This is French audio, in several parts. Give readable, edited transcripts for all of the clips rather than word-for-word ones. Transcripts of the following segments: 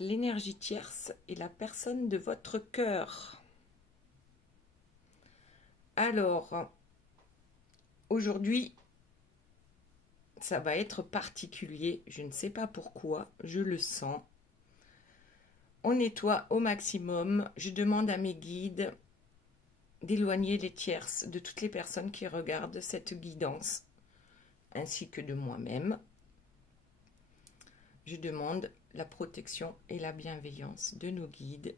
l'énergie tierce et la personne de votre cœur. Alors, aujourd'hui, ça va être particulier. Je ne sais pas pourquoi, je le sens. On nettoie au maximum. Je demande à mes guides d'éloigner les tierces de toutes les personnes qui regardent cette guidance, ainsi que de moi-même. Je demande la protection et la bienveillance de nos guides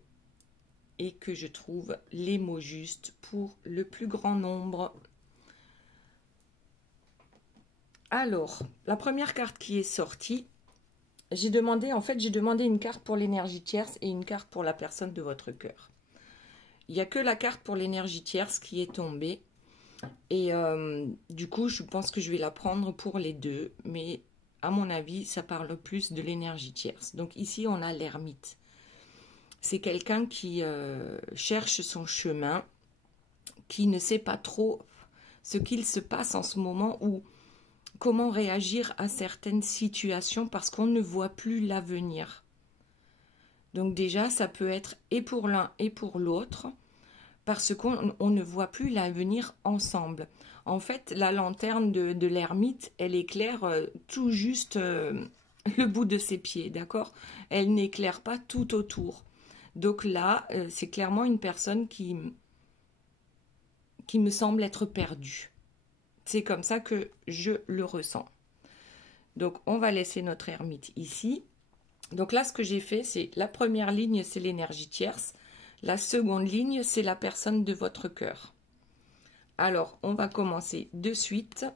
et que je trouve les mots justes pour le plus grand nombre. Alors, la première carte qui est sortie, j'ai demandé une carte pour l'énergie tierce et une carte pour la personne de votre cœur. Il n'y a que la carte pour l'énergie tierce qui est tombée. Et du coup, je pense que je vais la prendre pour les deux. Mais à mon avis, ça parle plus de l'énergie tierce. Donc ici, on a l'ermite. C'est quelqu'un qui cherche son chemin, qui ne sait pas trop ce qu'il se passe en ce moment ou comment réagir à certaines situations parce qu'on ne voit plus l'avenir. Donc déjà, ça peut être et pour l'un et pour l'autre parce qu'on ne voit plus l'avenir ensemble. En fait, la lanterne de l'ermite, elle éclaire tout juste le bout de ses pieds, d'accord? Elle n'éclaire pas tout autour. Donc là, c'est clairement une personne qui me semble être perdue. C'est comme ça que je le ressens. Donc, on va laisser notre ermite ici. Donc là, ce que j'ai fait, c'est la première ligne, c'est l'énergie tierce. La seconde ligne, c'est la personne de votre cœur. Alors, on va commencer de suite.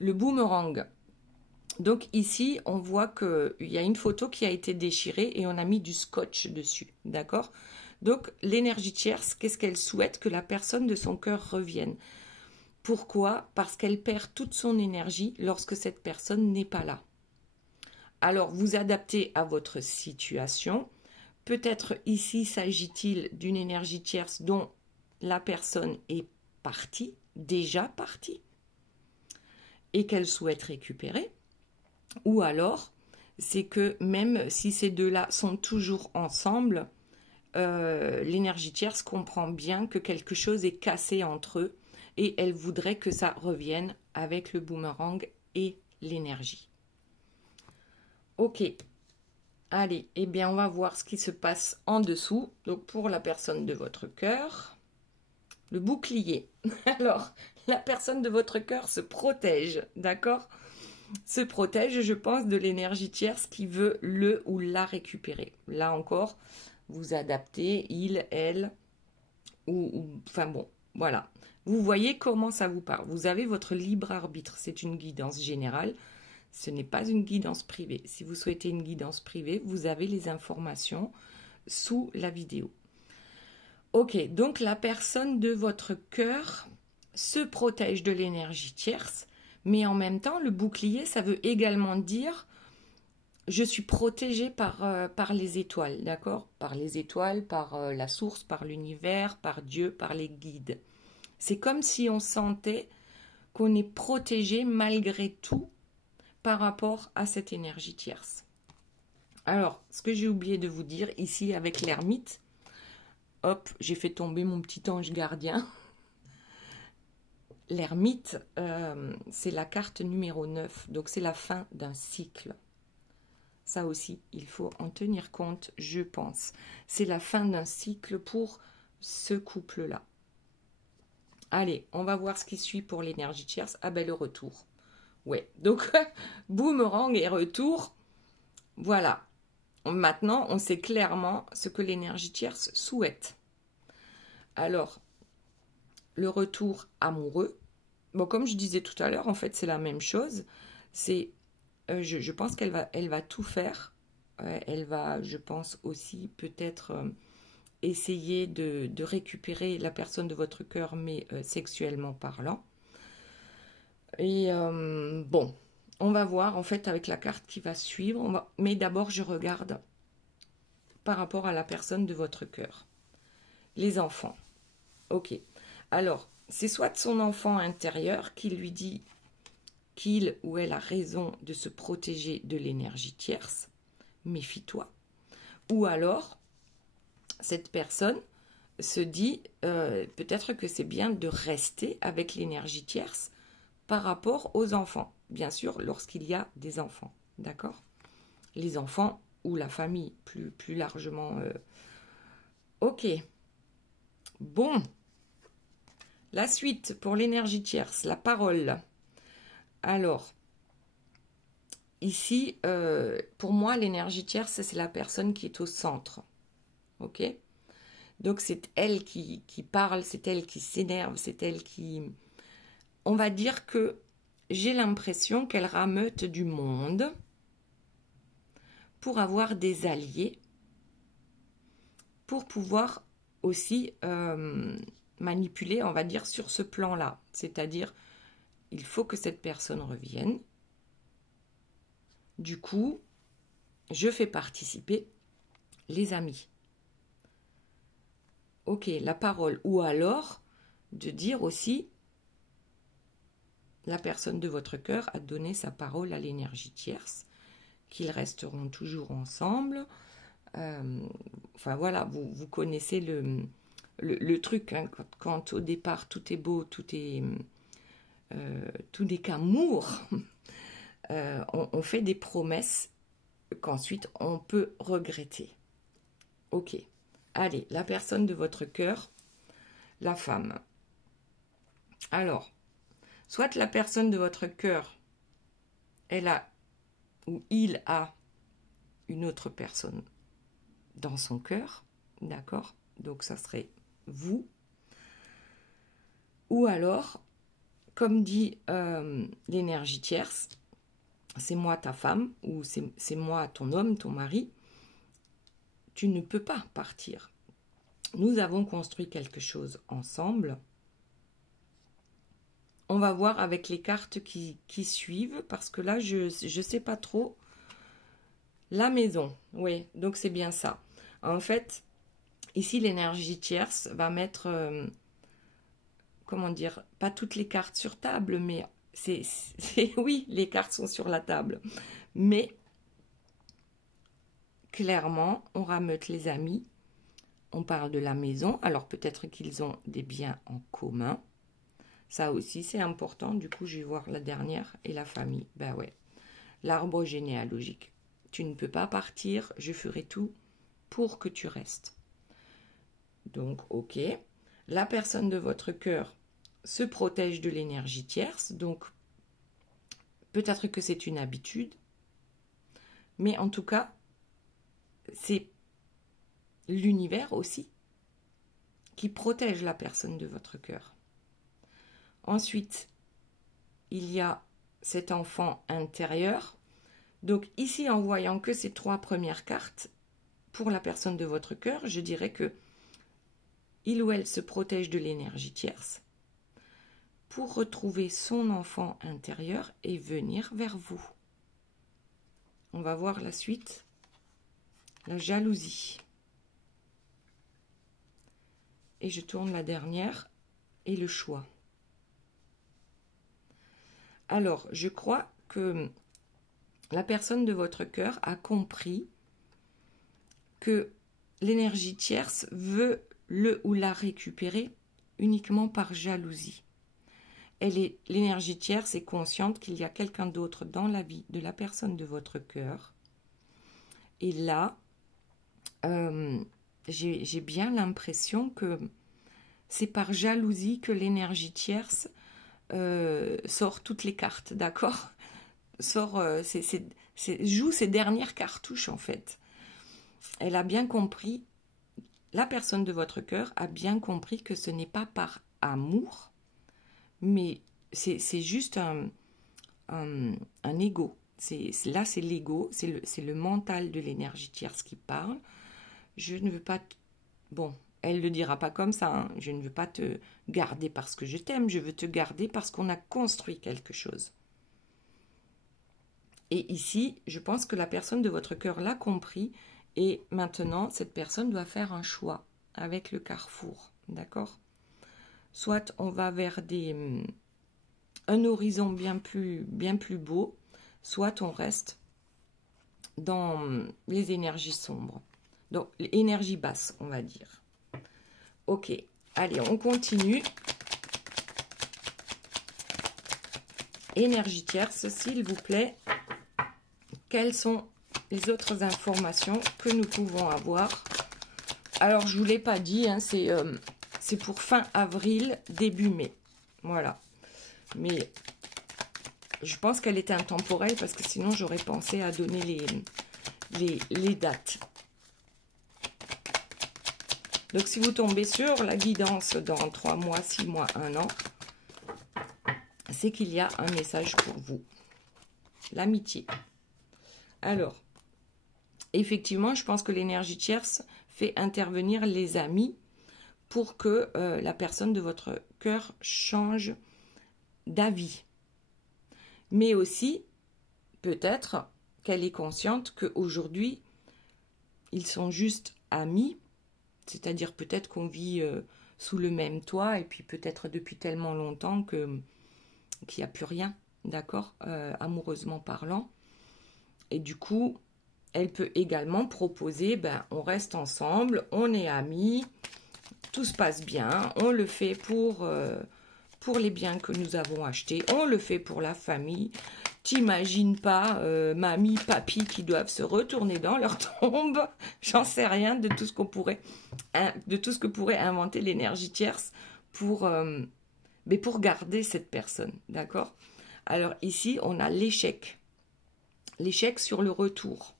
Le boomerang. Donc ici, on voit qu'il y a une photo qui a été déchirée et on a mis du scotch dessus. D'accord? Donc, l'énergie tierce, qu'est-ce qu'elle souhaite? Que la personne de son cœur revienne. Pourquoi? Parce qu'elle perd toute son énergie lorsque cette personne n'est pas là. Alors, vous adaptez à votre situation. Peut-être ici, s'agit-il d'une énergie tierce dont la personne est partie, déjà partie, et qu'elle souhaite récupérer. Ou alors, c'est que même si ces deux-là sont toujours ensemble, l'énergie tierce comprend bien que quelque chose est cassé entre eux et elle voudrait que ça revienne avec le boomerang et l'énergie. Ok, allez, eh bien on va voir ce qui se passe en dessous. Donc pour la personne de votre cœur, le bouclier. Alors, la personne de votre cœur se protège, d'accord? Se protège, je pense, de l'énergie tierce qui veut le ou la récupérer. Là encore, vous adaptez, il, elle, enfin bon, voilà. Vous voyez comment ça vous parle. Vous avez votre libre arbitre. C'est une guidance générale. Ce n'est pas une guidance privée. Si vous souhaitez une guidance privée, vous avez les informations sous la vidéo. Ok, donc la personne de votre cœur se protège de l'énergie tierce, mais en même temps, le bouclier, ça veut également dire je suis protégée par les étoiles, d'accord? Par les étoiles, par la source, par l'univers, par Dieu, par les guides. C'est comme si on sentait qu'on est protégé malgré tout par rapport à cette énergie tierce. Alors, ce que j'ai oublié de vous dire ici avec l'ermite, hop, j'ai fait tomber mon petit ange gardien. L'ermite, c'est la carte numéro 9, donc c'est la fin d'un cycle. Ça aussi, il faut en tenir compte, je pense. C'est la fin d'un cycle pour ce couple-là. Allez, on va voir ce qui suit pour l'énergie tierce. Ah ben le retour. Ouais, donc boomerang et retour. Voilà. Maintenant, on sait clairement ce que l'énergie tierce souhaite. Alors, le retour amoureux. Bon, comme je disais tout à l'heure, en fait, c'est la même chose. C'est, je pense qu'elle va tout faire. Elle va, je pense aussi, peut-être essayer de récupérer la personne de votre cœur, mais sexuellement parlant. Et bon, on va voir en fait avec la carte qui va suivre. Mais d'abord, je regarde par rapport à la personne de votre cœur. Les enfants. Ok. Alors, c'est soit son enfant intérieur qui lui dit qu'il ou elle a raison de se protéger de l'énergie tierce. Méfie-toi. Ou alors, cette personne se dit peut-être que c'est bien de rester avec l'énergie tierce par rapport aux enfants. Bien sûr, lorsqu'il y a des enfants, d'accord? Les enfants ou la famille, plus largement. Ok. Bon. La suite pour l'énergie tierce, la parole. Alors, ici, pour moi, l'énergie tierce, c'est la personne qui est au centre. Ok? Donc, c'est elle qui parle, c'est elle qui s'énerve, c'est elle qui... On va dire que j'ai l'impression qu'elle rameute du monde pour avoir des alliés, pour pouvoir aussi manipuler, on va dire, sur ce plan-là. C'est-à-dire, il faut que cette personne revienne. Du coup, je fais participer les amis. Ok, la parole. Ou alors, de dire aussi, la personne de votre cœur a donné sa parole à l'énergie tierce, qu'ils resteront toujours ensemble. Enfin voilà, vous connaissez le truc, hein, quand au départ tout est beau, tout n'est qu'amour, on fait des promesses qu'ensuite on peut regretter. Ok, allez, la personne de votre cœur, la femme. Alors, soit la personne de votre cœur, elle a ou il a une autre personne dans son cœur, d'accord? Donc ça serait vous. Ou alors, comme dit l'énergie tierce, c'est moi ta femme, ou c'est moi ton homme, ton mari, tu ne peux pas partir. Nous avons construit quelque chose ensemble. On va voir avec les cartes qui suivent, parce que là, je ne sais pas trop. La maison, oui, donc c'est bien ça. En fait, ici, l'énergie tierce va mettre, comment dire, pas toutes les cartes sur table, mais oui, les cartes sont sur la table. Mais, clairement, on rameute les amis, on parle de la maison, alors peut-être qu'ils ont des biens en commun. Ça aussi, c'est important. Du coup, je vais voir la dernière et la famille. Ben ouais, l'arbre généalogique. Tu ne peux pas partir, je ferai tout pour que tu restes. Donc, ok. La personne de votre cœur se protège de l'énergie tierce. Donc, peut-être que c'est une habitude. Mais en tout cas, c'est l'univers aussi qui protège la personne de votre cœur. Ensuite, il y a cet enfant intérieur. Donc ici, en voyant que ces 3 premières cartes, pour la personne de votre cœur, je dirais que il ou elle se protège de l'énergie tierce pour retrouver son enfant intérieur et venir vers vous. On va voir la suite. La jalousie. Et je tourne la dernière et le choix. Alors, je crois que la personne de votre cœur a compris que l'énergie tierce veut le ou la récupérer uniquement par jalousie. L'énergie tierce est consciente qu'il y a quelqu'un d'autre dans la vie de la personne de votre cœur. Et là, j'ai bien l'impression que c'est par jalousie que l'énergie tierce sort toutes les cartes, d'accord? Joue ses dernières cartouches en fait. Elle a bien compris, la personne de votre cœur a bien compris que ce n'est pas par amour, mais c'est juste un ego. Là, c'est l'ego, c'est le mental de l'énergie tierce qui parle. Je ne veux pas... Bon, elle ne le dira pas comme ça. Hein. Je ne veux pas te garder parce que je t'aime. Je veux te garder parce qu'on a construit quelque chose. Et ici, je pense que la personne de votre cœur l'a compris. Et maintenant, cette personne doit faire un choix avec le carrefour. D'accord? Soit on va vers un horizon bien plus beau, soit on reste dans les énergies sombres. Donc, énergie basse, on va dire. Ok, allez, on continue. Énergie tierce, s'il vous plaît. Quelles sont les autres informations que nous pouvons avoir? Alors, je ne vous l'ai pas dit, hein, c'est pour fin avril, début mai. Voilà. Mais je pense qu'elle est intemporelle parce que sinon, j'aurais pensé à donner les dates. Donc, si vous tombez sur la guidance dans 3 mois, 6 mois, 1 an, c'est qu'il y a un message pour vous. L'amitié. Alors, effectivement, je pense que l'énergie tierce fait intervenir les amis pour que la personne de votre cœur change d'avis. Mais aussi, peut-être qu'elle est consciente qu'aujourd'hui, ils sont juste amis. C'est-à-dire peut-être qu'on vit sous le même toit et puis peut-être depuis tellement longtemps qu'il n'y a plus rien, d'accord, amoureusement parlant. Et du coup, elle peut également proposer, ben, on reste ensemble, on est amis, tout se passe bien, on le fait pour les biens que nous avons achetés, on le fait pour la famille. T'imagines pas mamie, papy qui doivent se retourner dans leur tombe. J'en sais rien de tout ce qu'on pourrait, de tout ce que pourrait inventer l'énergie tierce pour garder cette personne, d'accord? Alors ici, on a l'échec. L'échec sur le retour.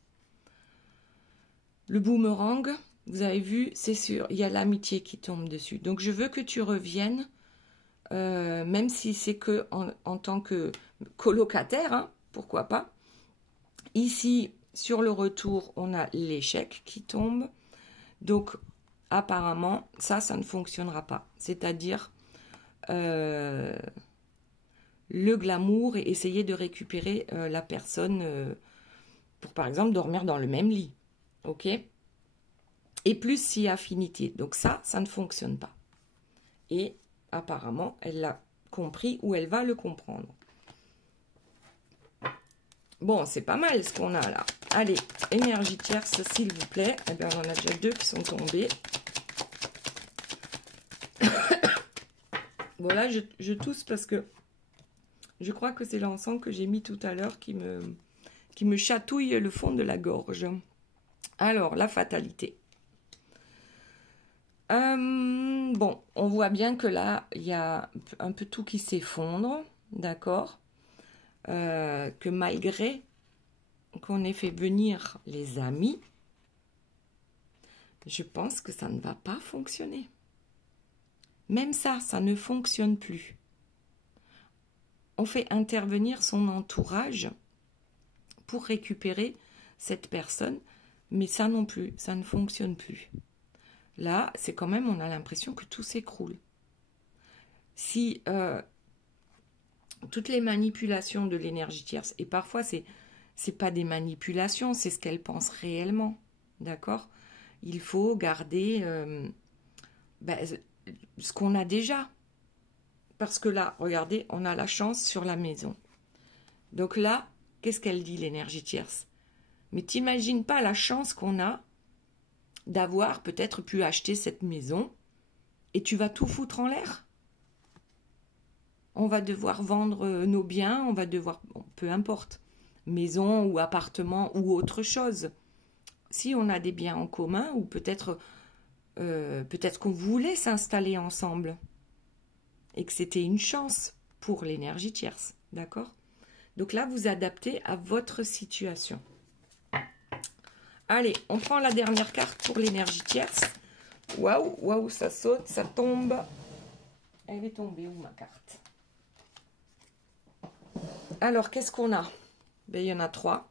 Le boomerang, vous avez vu, c'est sûr, il y a l'amitié qui tombe dessus. Donc je veux que tu reviennes, même si c'est que en tant que colocataire, hein, pourquoi pas. Ici, sur le retour, on a l'échec qui tombe. Donc, apparemment, ça ne fonctionnera pas. C'est-à-dire le glamour et essayer de récupérer la personne pour, par exemple, dormir dans le même lit. Ok? Et plus si affinité. Donc ça ne fonctionne pas. Et apparemment, elle l'a compris ou elle va le comprendre. Bon, c'est pas mal ce qu'on a là. Allez, énergie tierce, s'il vous plaît. Eh bien, on en a déjà 2 qui sont tombés. Voilà, je tousse parce que je crois que c'est l'encens que j'ai mis tout à l'heure qui me chatouille le fond de la gorge. Alors, la fatalité. Bon, on voit bien que là, il y a un peu tout qui s'effondre, d'accord? Que malgré qu'on ait fait venir les amis, je pense que ça ne va pas fonctionner. Même ça ne fonctionne plus. On fait intervenir son entourage pour récupérer cette personne, mais ça non plus, ça ne fonctionne plus. Là, c'est quand même, on a l'impression que tout s'écroule. Si toutes les manipulations de l'énergie tierce, et parfois c'est pas des manipulations, c'est ce qu'elle pense réellement, d'accord? Il faut garder ce qu'on a déjà. Parce que là, regardez, on a la chance sur la maison. Donc là, qu'est-ce qu'elle dit, l'énergie tierce? Mais t'imagines pas la chance qu'on a d'avoir peut-être pu acheter cette maison et tu vas tout foutre en l'air? On va devoir vendre nos biens, on va devoir, bon, peu importe, maison ou appartement ou autre chose. Si on a des biens en commun ou peut-être qu'on voulait s'installer ensemble et que c'était une chance pour l'énergie tierce, d'accord? Donc là, vous adaptez à votre situation. Allez, on prend la dernière carte pour l'énergie tierce. Waouh, waouh, ça saute, ça tombe. Elle est tombée où ma carte? Alors, qu'est-ce qu'on a? Ben, il y en a 3.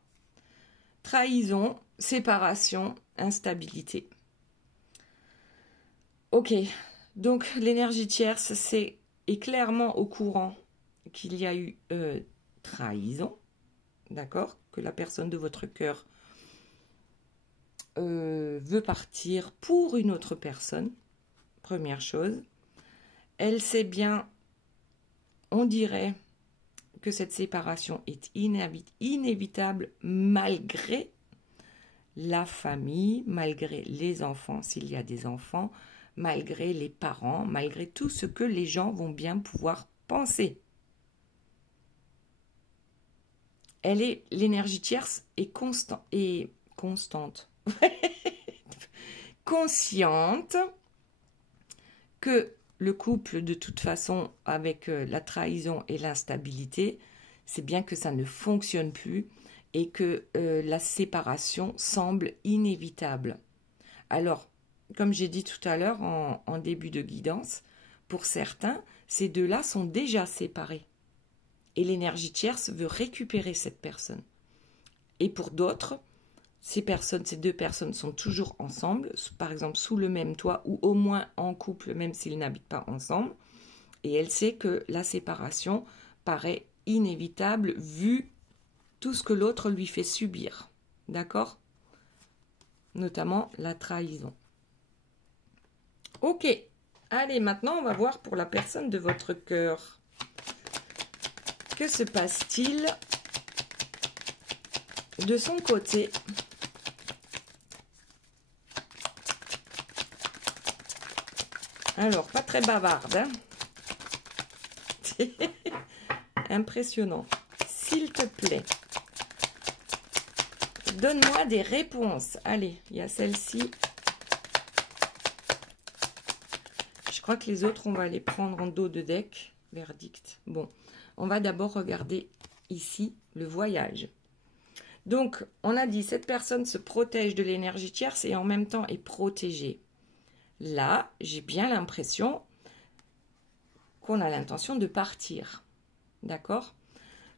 Trahison, séparation, instabilité. Ok, donc l'énergie tierce est clairement au courant qu'il y a eu trahison, d'accord? Que la personne de votre cœur veut partir pour une autre personne, première chose. Elle sait bien, on dirait que cette séparation est inévitable malgré la famille, malgré les enfants, s'il y a des enfants, malgré les parents, malgré tout ce que les gens vont bien pouvoir penser. L'énergie tierce est constante, consciente que le couple, de toute façon, avec la trahison et l'instabilité, c'est bien que ça ne fonctionne plus et que la séparation semble inévitable. Alors, comme j'ai dit tout à l'heure en début de guidance, pour certains, ces deux-là sont déjà séparés. Et l'énergie tierce veut récupérer cette personne. Et pour d'autres, ces deux personnes sont toujours ensemble, par exemple sous le même toit ou au moins en couple, même s'ils n'habitent pas ensemble. Et elle sait que la séparation paraît inévitable vu tout ce que l'autre lui fait subir. D'accord? Notamment la trahison. Ok. Allez, maintenant, on va voir pour la personne de votre cœur. Que se passe-t-il de son côté? Alors, pas très bavarde. Hein? Impressionnant. S'il te plaît, donne-moi des réponses. Allez, il y a celle-ci. Je crois que les autres, on va les prendre en dos de deck. Verdict. Bon, on va d'abord regarder ici le voyage. Donc, on a dit, cette personne se protège de l'énergie tierce et en même temps est protégée. Là, j'ai bien l'impression qu'on a l'intention de partir. D'accord?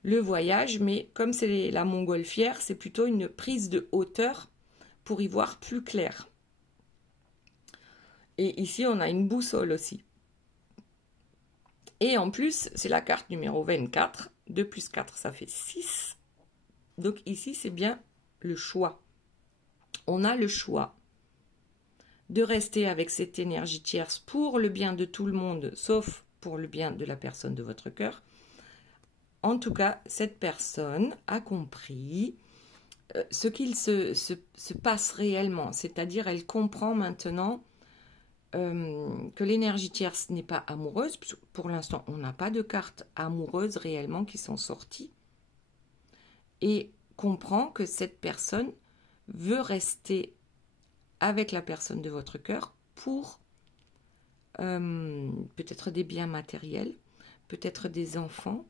Le voyage, mais comme c'est la montgolfière, c'est plutôt une prise de hauteur pour y voir plus clair. Et ici, on a une boussole aussi. Et en plus, c'est la carte numéro 24. 2 plus 4, ça fait 6. Donc ici, c'est bien le choix. On a le choix de rester avec cette énergie tierce pour le bien de tout le monde, sauf pour le bien de la personne de votre cœur. En tout cas, cette personne a compris ce qu'il se passe réellement. C'est-à-dire, elle comprend maintenant que l'énergie tierce n'est pas amoureuse. Pour l'instant, on n'a pas de cartes amoureuses réellement qui sont sorties. Et comprend que cette personne veut rester avec la personne de votre cœur pour peut-être des biens matériels, peut-être des enfants,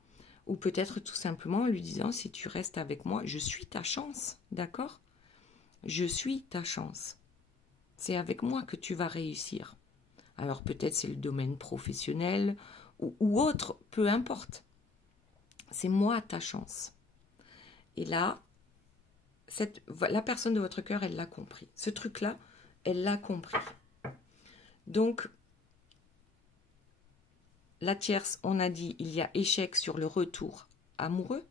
ou peut-être tout simplement en lui disant, si tu restes avec moi, je suis ta chance, d'accord? Je suis ta chance. C'est avec moi que tu vas réussir. Alors peut-être c'est le domaine professionnel ou autre, peu importe. C'est moi ta chance. Et là, la personne de votre cœur, elle l'a compris. Ce truc-là, elle l'a compris. Donc, la tierce, on a dit, il y a échec sur le retour amoureux.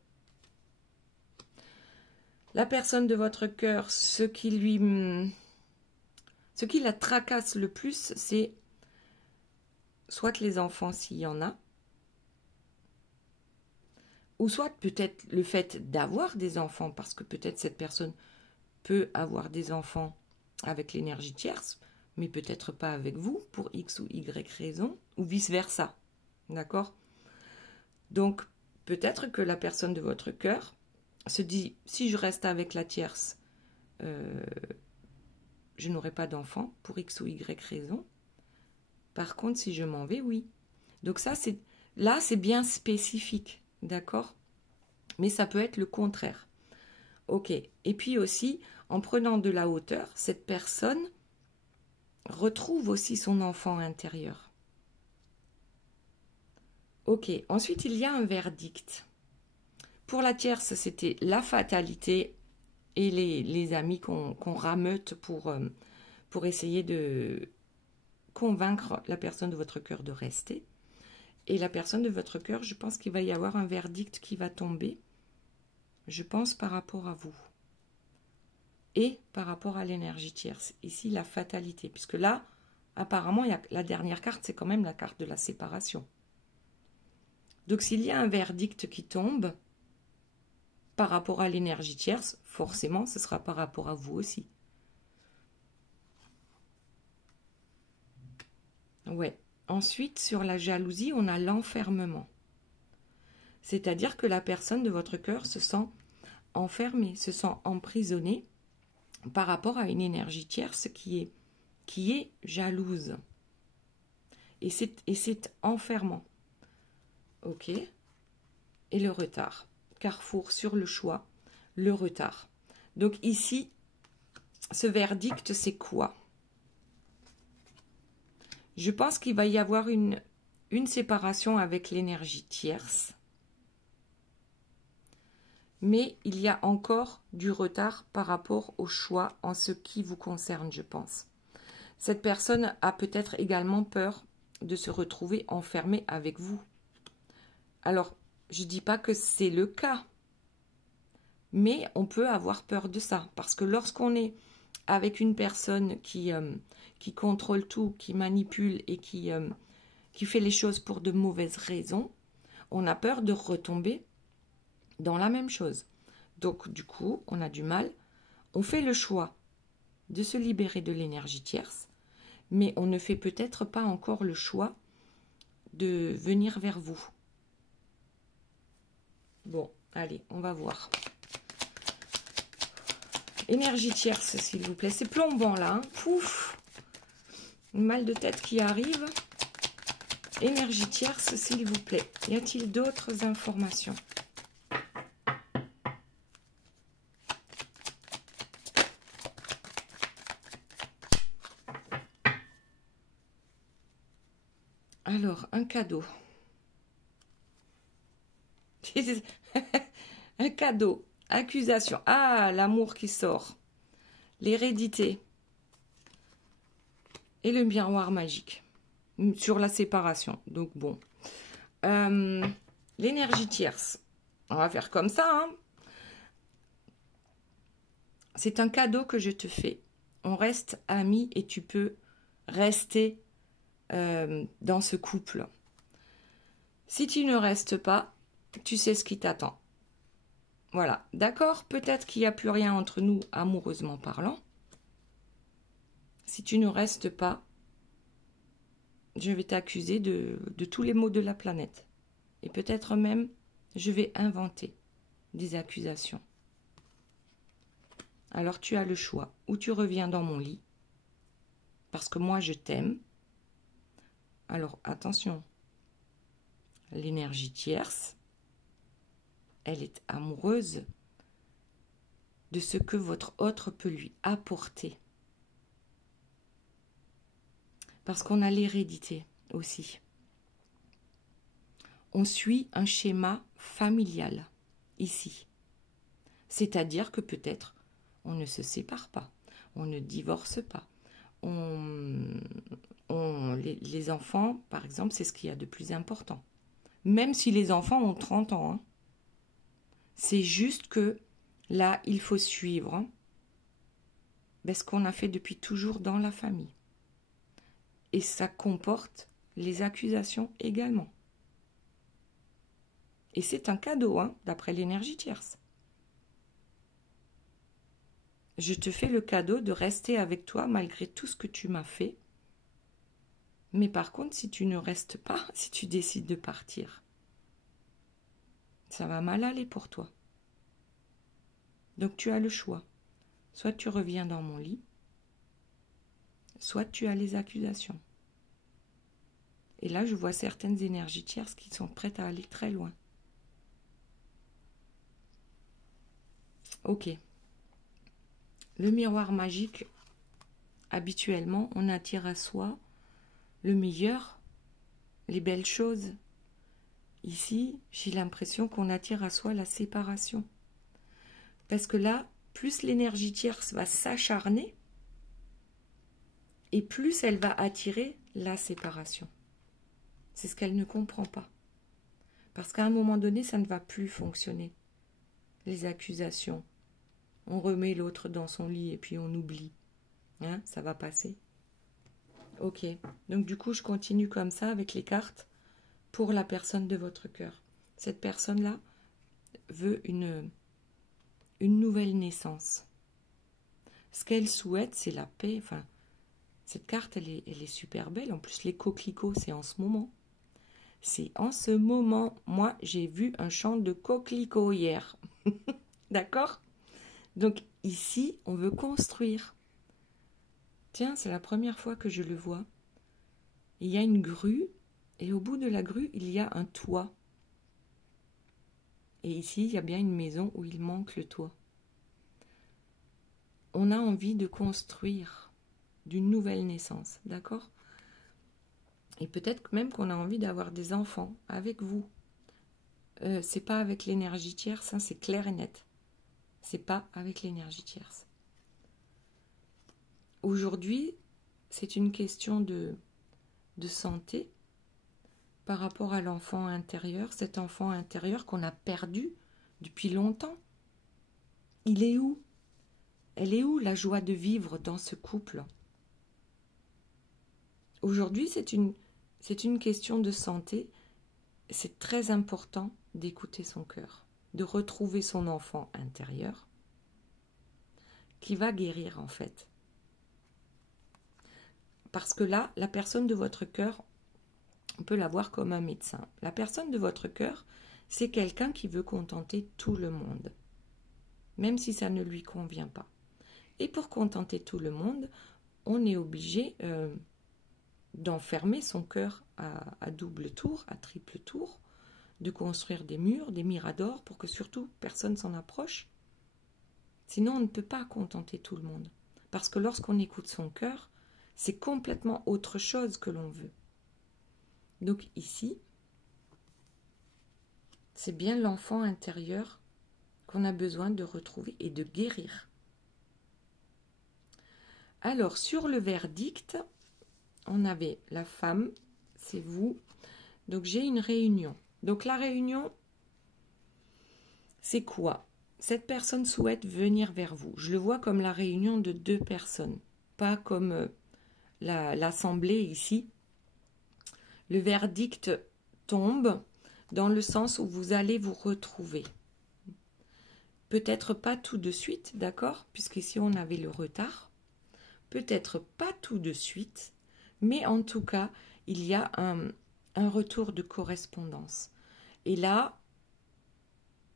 La personne de votre cœur, ce qui la tracasse le plus, c'est soit les enfants s'il y en a, ou soit peut-être le fait d'avoir des enfants, parce que peut-être cette personne peut avoir des enfants avec l'énergie tierce, mais peut-être pas avec vous, pour X ou Y raison, ou vice-versa. D'accord? Donc, peut-être que la personne de votre cœur se dit, si je reste avec la tierce, je n'aurai pas d'enfant, pour X ou Y raison. Par contre, si je m'en vais, oui. Donc ça, c'est bien spécifique, d'accord? Mais ça peut être le contraire. Ok. Et puis aussi, en prenant de la hauteur, cette personne retrouve aussi son enfant intérieur. Ok. Ensuite, il y a un verdict. Pour la tierce, c'était la fatalité et les amis qu'on rameute pour essayer de convaincre la personne de votre cœur de rester. Et la personne de votre cœur, je pense qu'il va y avoir un verdict qui va tomber, je pense, par rapport à vous. Et par rapport à l'énergie tierce. Ici, la fatalité. Puisque là, apparemment, la dernière carte, c'est quand même la carte de la séparation. Donc, s'il y a un verdict qui tombe, par rapport à l'énergie tierce, forcément, ce sera par rapport à vous aussi. Ouais. Ensuite, sur la jalousie, on a l'enfermement. C'est-à-dire que la personne de votre cœur se sent enfermée, se sent emprisonnée par rapport à une énergie tierce qui est jalouse. Et c'est enfermant. Ok. Et le retard. Carrefour sur le choix, le retard. Donc ici, ce verdict, c'est quoi? Je pense qu'il va y avoir une séparation avec l'énergie tierce. Mais il y a encore du retard par rapport au choix en ce qui vous concerne, je pense. Cette personne a peut-être également peur de se retrouver enfermée avec vous. Alors, je ne dis pas que c'est le cas, mais on peut avoir peur de ça. Parce que lorsqu'on est avec une personne qui contrôle tout, qui manipule et qui fait les choses pour de mauvaises raisons, on a peur de retomber dans la même chose. Donc, du coup, on a du mal. On fait le choix de se libérer de l'énergie tierce, mais on ne fait peut-être pas encore le choix de venir vers vous. Bon, allez, on va voir. Énergie tierce, s'il vous plaît. C'est plombant, là. Hein. Pouf! Une mal de tête qui arrive. Énergie tierce, s'il vous plaît. Y a-t-il d'autres informations? Alors, un cadeau. Un cadeau. Accusation. Ah, l'amour qui sort. L'hérédité. Et le miroir magique. Sur la séparation. Donc, bon. L'énergie tierce. On va faire comme ça. Hein. C'est un cadeau que je te fais. On reste amis et tu peux rester dans ce couple. Si tu ne restes pas, tu sais ce qui t'attend. Voilà, d'accord? Peut-être qu'il n'y a plus rien entre nous, amoureusement parlant. Si tu ne restes pas, je vais t'accuser de tous les maux de la planète. Et peut-être même, je vais inventer des accusations. Alors tu as le choix. Ou tu reviens dans mon lit, parce que moi je t'aime. Alors attention, l'énergie tierce, elle est amoureuse de ce que votre autre peut lui apporter. Parce qu'on a l'hérédité aussi. On suit un schéma familial ici. C'est-à-dire que peut-être on ne se sépare pas, on ne divorce pas. Les enfants, par exemple, c'est ce qu'il y a de plus important. Même si les enfants ont 30 ans. Hein. C'est juste que là, il faut suivre ce qu'on a fait depuis toujours dans la famille. Et ça comporte les accusations également. Et c'est un cadeau, hein, d'après l'énergie tierce. Je te fais le cadeau de rester avec toi malgré tout ce que tu m'as fait. Mais par contre, si tu ne restes pas, si tu décides de partir, ça va mal aller pour toi. Donc tu as le choix. Soit tu reviens dans mon lit, soit tu as les accusations. Et là, je vois certaines énergies tierces qui sont prêtes à aller très loin. Ok. Le miroir magique, habituellement, on attire à soi le meilleur, les belles choses. Ici, j'ai l'impression qu'on attire à soi la séparation. Parce que là, plus l'énergie tierce va s'acharner, et plus elle va attirer la séparation. C'est ce qu'elle ne comprend pas. Parce qu'à un moment donné, ça ne va plus fonctionner. Les accusations. On remet l'autre dans son lit et puis on oublie. Hein, ça va passer. Ok. Donc du coup, je continue comme ça avec les cartes pour la personne de votre cœur. Cette personne-là veut une nouvelle naissance. Ce qu'elle souhaite, c'est la paix. Enfin, Cette carte, elle est super belle. En plus, les coquelicots, c'est en ce moment. C'est en ce moment. Moi, j'ai vu un champ de coquelicots hier. D'accord? Donc, ici, on veut construire. Tiens, c'est la première fois que je le vois. Il y a une grue, et au bout de la grue, il y a un toit. Et ici, il y a bien une maison où il manque le toit. On a envie de construire d'une nouvelle naissance, d'accord? Et peut-être même qu'on a envie d'avoir des enfants avec vous. C'est pas avec l'énergie tierce, hein, c'est clair et net. C'est pas avec l'énergie tierce. Aujourd'hui, c'est une question de santé par rapport à l'enfant intérieur, cet enfant intérieur qu'on a perdu depuis longtemps. Il est où? Elle est où la joie de vivre dans ce couple? Aujourd'hui, c'est une question de santé. C'est très important d'écouter son cœur, de retrouver son enfant intérieur qui va guérir en fait. Parce que là, la personne de votre cœur, on peut la voir comme un médecin. La personne de votre cœur, c'est quelqu'un qui veut contenter tout le monde, même si ça ne lui convient pas. Et pour contenter tout le monde, on est obligé d'enfermer son cœur à double tour, à triple tour, de construire des murs, des miradors, pour que surtout personne s'en approche. Sinon, on ne peut pas contenter tout le monde. Parce que lorsqu'on écoute son cœur, c'est complètement autre chose que l'on veut. Donc ici, c'est bien l'enfant intérieur qu'on a besoin de retrouver et de guérir. Alors, sur le verdict, on avait la femme, c'est vous. Donc, j'ai une réunion. Donc, la réunion, c'est quoi? Cette personne souhaite venir vers vous. Je le vois comme la réunion de deux personnes, pas comme l'assemblée ici. Le verdict tombe dans le sens où vous allez vous retrouver. Peut-être pas tout de suite, d'accord? Puisqu'ici, on avait le retard. Peut-être pas tout de suite, mais en tout cas, il y a un retour de correspondance. Et là,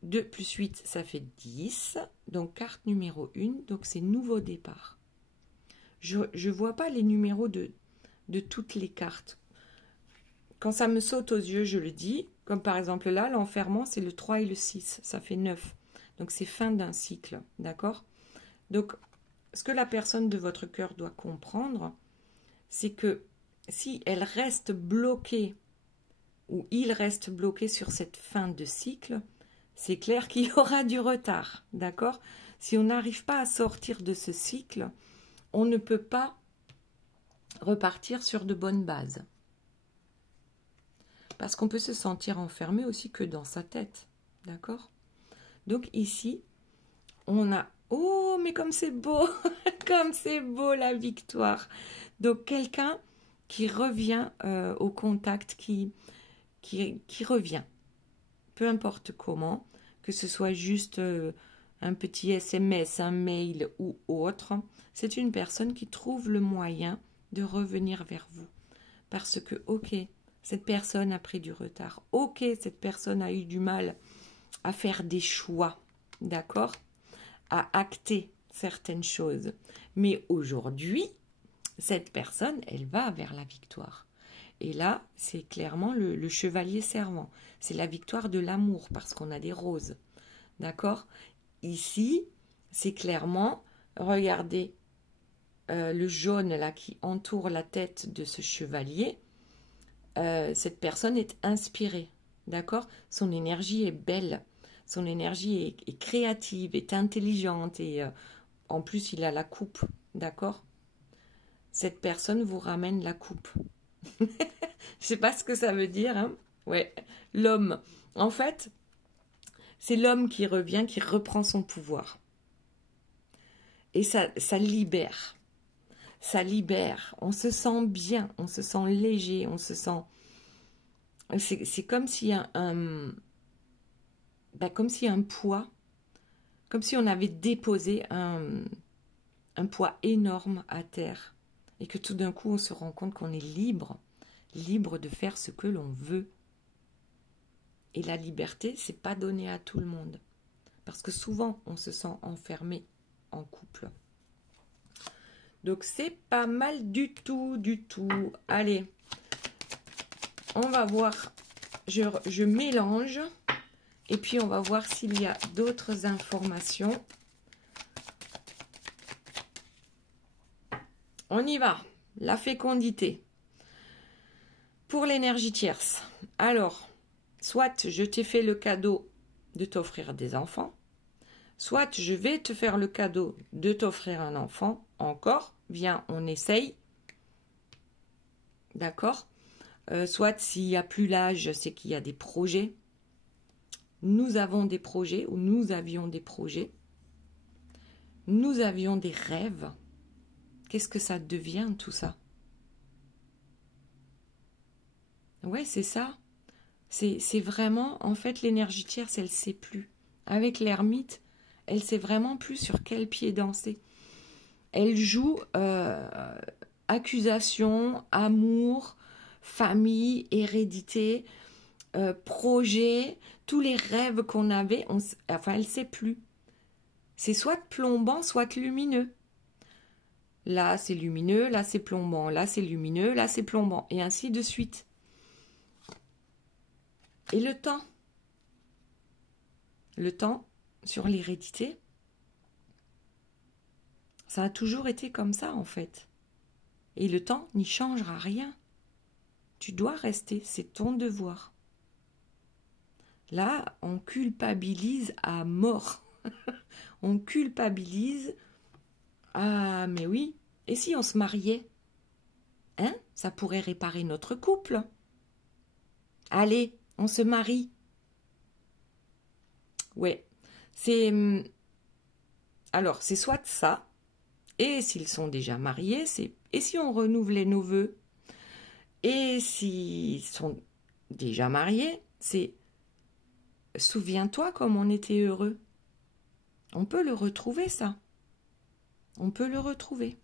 2 plus 8, ça fait 10. Donc, carte numéro 1, donc c'est nouveau départ. Je ne vois pas les numéros de toutes les cartes. Quand ça me saute aux yeux, je le dis. Comme par exemple là, l'enfermement, c'est le 3 et le 6. Ça fait 9. Donc, c'est fin d'un cycle. D'accord? Donc, ce que la personne de votre cœur doit comprendre, c'est que si elle reste bloquée ou il reste bloqué sur cette fin de cycle, c'est clair qu'il y aura du retard, d'accord? Si on n'arrive pas à sortir de ce cycle, on ne peut pas repartir sur de bonnes bases. Parce qu'on peut se sentir enfermé aussi que dans sa tête, d'accord? Donc ici, on a... Oh, mais comme c'est beau! Comme c'est beau la victoire! Donc quelqu'un qui revient au contact, qui revient, peu importe comment, que ce soit juste un petit SMS, un mail ou autre, c'est une personne qui trouve le moyen de revenir vers vous. Parce que, ok, cette personne a pris du retard, ok, cette personne a eu du mal à faire des choix, d'accord, à acter certaines choses. Mais aujourd'hui, cette personne, elle va vers la victoire. Et là, c'est clairement le chevalier servant. C'est la victoire de l'amour parce qu'on a des roses. D'accord? Ici, c'est clairement, regardez le jaune là qui entoure la tête de ce chevalier. Cette personne est inspirée. D'accord? Son énergie est belle. Son énergie est créative, est intelligente. Et en plus, il a la coupe. D'accord? Cette personne vous ramène la coupe. Je sais pas ce que ça veut dire, hein. Ouais, l'homme. En fait, c'est l'homme qui revient, qui reprend son pouvoir. Et ça libère. Ça libère. On se sent bien, on se sent léger, on se sent... C'est comme si comme si un poids, comme si on avait déposé un poids énorme à terre. et que tout d'un coup on se rend compte qu'on est libre, libre de faire ce que l'on veut. Et la liberté, c'est pas donné à tout le monde. Parce que souvent, on se sent enfermé en couple. Donc, c'est pas mal du tout, du tout. Allez, on va voir. Je mélange. Et puis, on va voir s'il y a d'autres informations. On y va. La fécondité. Pour l'énergie tierce. Alors, soit je t'ai fait le cadeau de t'offrir des enfants, soit je vais te faire le cadeau de t'offrir un enfant. Encore, viens, on essaye. D'accord? Soit s'il n'y a plus l'âge, c'est qu'il y a des projets. Nous avons des projets, ou nous avions des projets. Nous avions des rêves. Qu'est-ce que ça devient tout ça? Ouais, c'est ça. C'est vraiment, en fait, l'énergie tierce, elle ne sait plus. Avec l'ermite, elle sait vraiment plus sur quel pied danser. Elle joue accusation, amour, famille, hérédité, projet, tous les rêves qu'on avait, enfin, elle ne sait plus. C'est soit plombant, soit lumineux. Là, c'est lumineux, là, c'est plombant, là, c'est lumineux, là, c'est plombant, et ainsi de suite. Et le temps sur l'hérédité, ça a toujours été comme ça en fait. Et le temps n'y changera rien. Tu dois rester, c'est ton devoir. Là, on culpabilise à mort. On culpabilise. Ah, mais oui. Et si on se mariait? Hein? Ça pourrait réparer notre couple. Allez, on se marie. Ouais. Alors, c'est soit ça. Et s'ils sont déjà mariés, et si on renouvelait nos vœux? Et s'ils sont déjà mariés, c'est souviens-toi comme on était heureux. On peut le retrouver, ça. On peut le retrouver.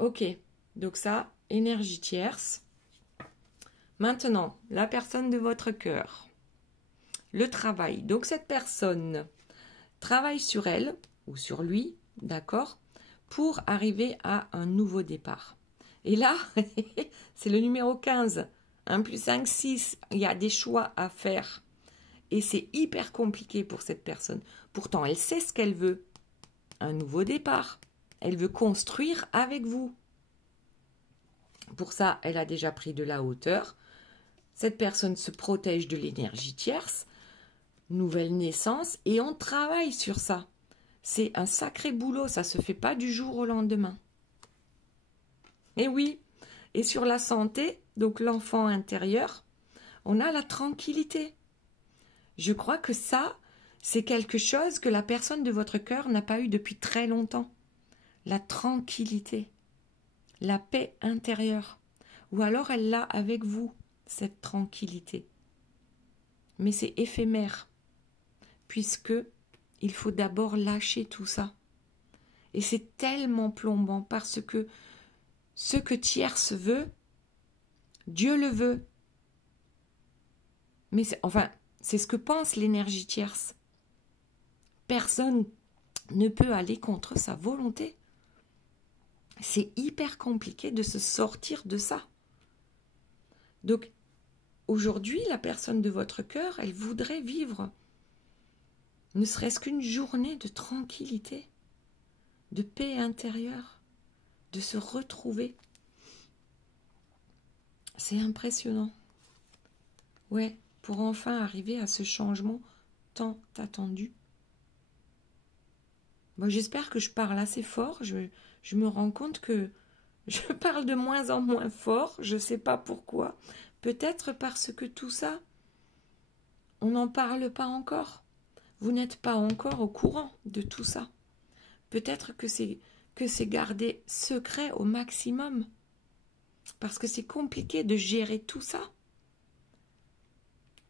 Ok, donc ça, énergie tierce. Maintenant, la personne de votre cœur. Le travail. Donc cette personne travaille sur elle ou sur lui, d'accord, pour arriver à un nouveau départ. Et là, c'est le numéro 15. 1 plus 5, 6. Il y a des choix à faire. Et c'est hyper compliqué pour cette personne. Pourtant, elle sait ce qu'elle veut. Un nouveau départ. Elle veut construire avec vous. Pour ça, elle a déjà pris de la hauteur. Cette personne se protège de l'énergie tierce. Nouvelle naissance. Et on travaille sur ça. C'est un sacré boulot. Ça ne se fait pas du jour au lendemain. Et oui. Et sur la santé, donc l'enfant intérieur, on a la tranquillité. Je crois que ça, c'est quelque chose que la personne de votre cœur n'a pas eu depuis très longtemps. La tranquillité, la paix intérieure. Ou alors elle l'a avec vous, cette tranquillité. Mais c'est éphémère, puisque il faut d'abord lâcher tout ça. Et c'est tellement plombant parce que ce que tierce veut, Dieu le veut. Mais c'est ce que pense l'énergie tierce. Personne ne peut aller contre sa volonté. C'est hyper compliqué de se sortir de ça. Donc, aujourd'hui, la personne de votre cœur, elle voudrait vivre ne serait-ce qu'une journée de tranquillité, de paix intérieure, de se retrouver. C'est impressionnant. Ouais, pour enfin arriver à ce changement tant attendu. Bon, j'espère que je parle assez fort. Je me rends compte que je parle de moins en moins fort. Je ne sais pas pourquoi. Peut-être parce que tout ça, on n'en parle pas encore. Vous n'êtes pas encore au courant de tout ça. Peut-être que c'est gardé secret au maximum. Parce que c'est compliqué de gérer tout ça.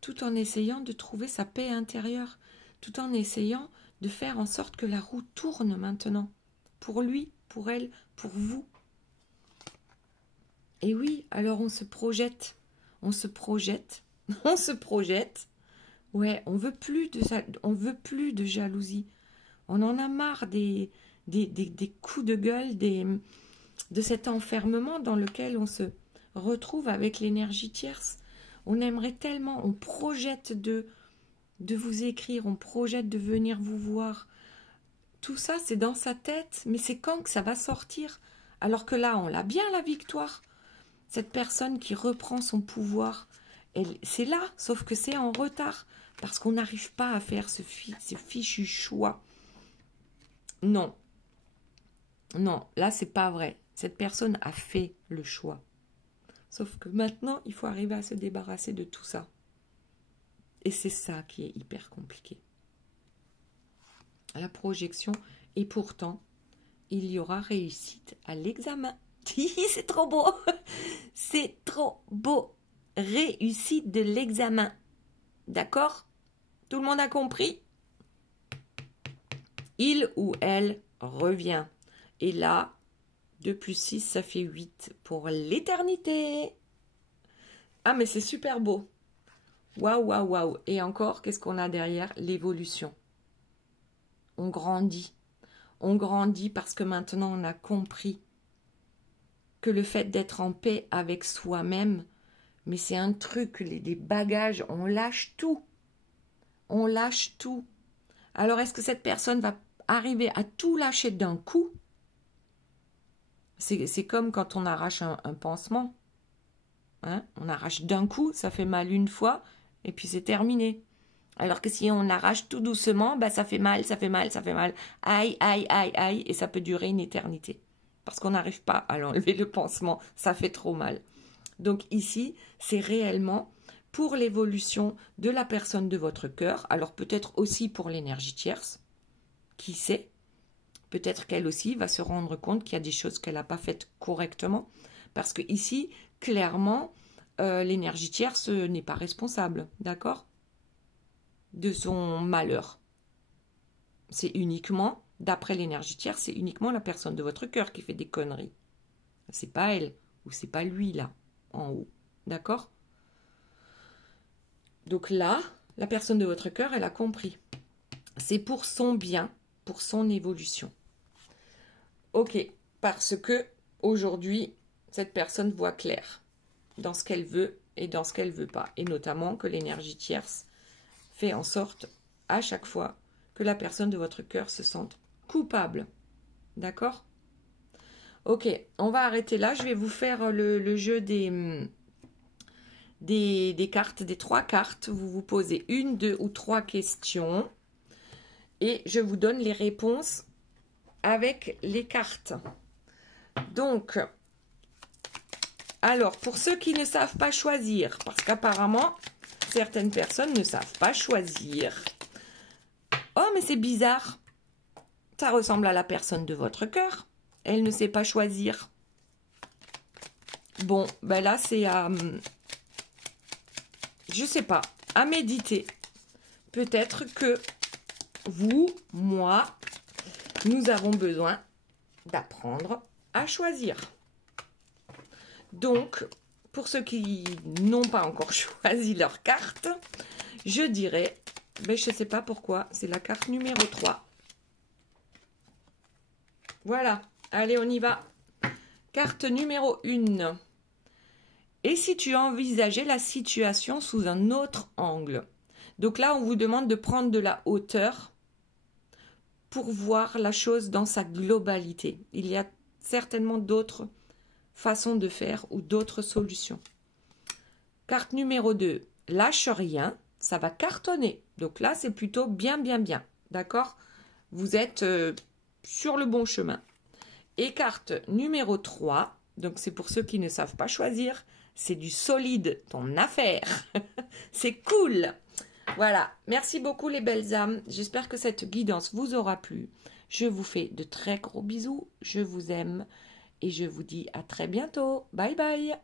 Tout en essayant de trouver sa paix intérieure. Tout en essayant de faire en sorte que la roue tourne maintenant. Pour lui, pour elle, pour vous. Et oui, alors on se projette. On se projette. On se projette. Ouais, on veut plus de jalousie. On en a marre des coups de gueule, de cet enfermement dans lequel on se retrouve avec l'énergie tierce. On aimerait tellement, on projette de vous écrire, on projette de venir vous voir. Tout ça, c'est dans sa tête, mais c'est quand que ça va sortir? Alors que là, on l'a bien, la victoire. Cette personne qui reprend son pouvoir, c'est là, sauf que c'est en retard, parce qu'on n'arrive pas à faire ce fichu choix. Non. Non, là, c'est pas vrai. Cette personne a fait le choix. Sauf que maintenant, il faut arriver à se débarrasser de tout ça. Et c'est ça qui est hyper compliqué. La projection, et pourtant, il y aura réussite à l'examen. C'est trop beau. C'est trop beau. Réussite de l'examen. D'accord? Tout le monde a compris? Il ou elle revient. Et là, 2 plus 6, ça fait 8 pour l'éternité. Ah, mais c'est super beau. Waouh, waouh, waouh. Et encore, qu'est-ce qu'on a derrière? L'évolution. On grandit. On grandit parce que maintenant, on a compris que le fait d'être en paix avec soi-même, mais c'est un truc, des bagages, on lâche tout. On lâche tout. Alors, est-ce que cette personne va arriver à tout lâcher d'un coup? C'est comme quand on arrache un pansement. Hein? On arrache d'un coup, ça fait mal une fois, et puis c'est terminé. Alors que si on arrache tout doucement, bah ça fait mal, ça fait mal, ça fait mal. Aïe, aïe, aïe, aïe, et ça peut durer une éternité. Parce qu'on n'arrive pas à l'enlever le pansement, ça fait trop mal. Donc ici, c'est réellement pour l'évolution de la personne de votre cœur, alors peut-être aussi pour l'énergie tierce, qui sait, peut-être qu'elle aussi va se rendre compte qu'il y a des choses qu'elle n'a pas faites correctement, parce que ici, clairement, l'énergie tierce n'est pas responsable, d'accord, de son malheur. C'est uniquement, d'après l'énergie tierce, c'est uniquement la personne de votre cœur qui fait des conneries. C'est pas elle, ou c'est pas lui, là, en haut, d'accord? Donc là, la personne de votre cœur, elle a compris. C'est pour son bien, pour son évolution. Ok, parce que aujourd'hui, cette personne voit clair dans ce qu'elle veut et dans ce qu'elle veut pas. Et notamment que l'énergie tierce fait en sorte, à chaque fois, que la personne de votre cœur se sente coupable. D'accord? Ok, on va arrêter là. Je vais vous faire le jeu des cartes, des 3 cartes. Vous vous posez 1, 2 ou 3 questions. Et je vous donne les réponses avec les cartes. Donc, alors, pour ceux qui ne savent pas choisir, parce qu'apparemment, certaines personnes ne savent pas choisir. Oh, mais c'est bizarre. Ça ressemble à la personne de votre cœur. Elle ne sait pas choisir. Bon, ben là, c'est à... je sais pas, à méditer. Peut-être que vous, moi, nous avons besoin d'apprendre à choisir. Donc, pour ceux qui n'ont pas encore choisi leur carte, je dirais, ben, je ne sais pas pourquoi, c'est la carte numéro 3. Voilà, allez, on y va. Carte numéro 1. Et si tu envisageais la situation sous un autre angle? Donc là, on vous demande de prendre de la hauteur pour voir la chose dans sa globalité. Il y a certainement d'autres façons de faire ou d'autres solutions. Carte numéro 2, lâche rien, ça va cartonner. Donc là, c'est plutôt bien, bien, bien. D'accord? Vous êtes sur le bon chemin. Et carte numéro 3, donc c'est pour ceux qui ne savent pas choisir, c'est du solide, ton affaire. C'est cool. Voilà, merci beaucoup les belles âmes. J'espère que cette guidance vous aura plu. Je vous fais de très gros bisous. Je vous aime et je vous dis à très bientôt. Bye bye.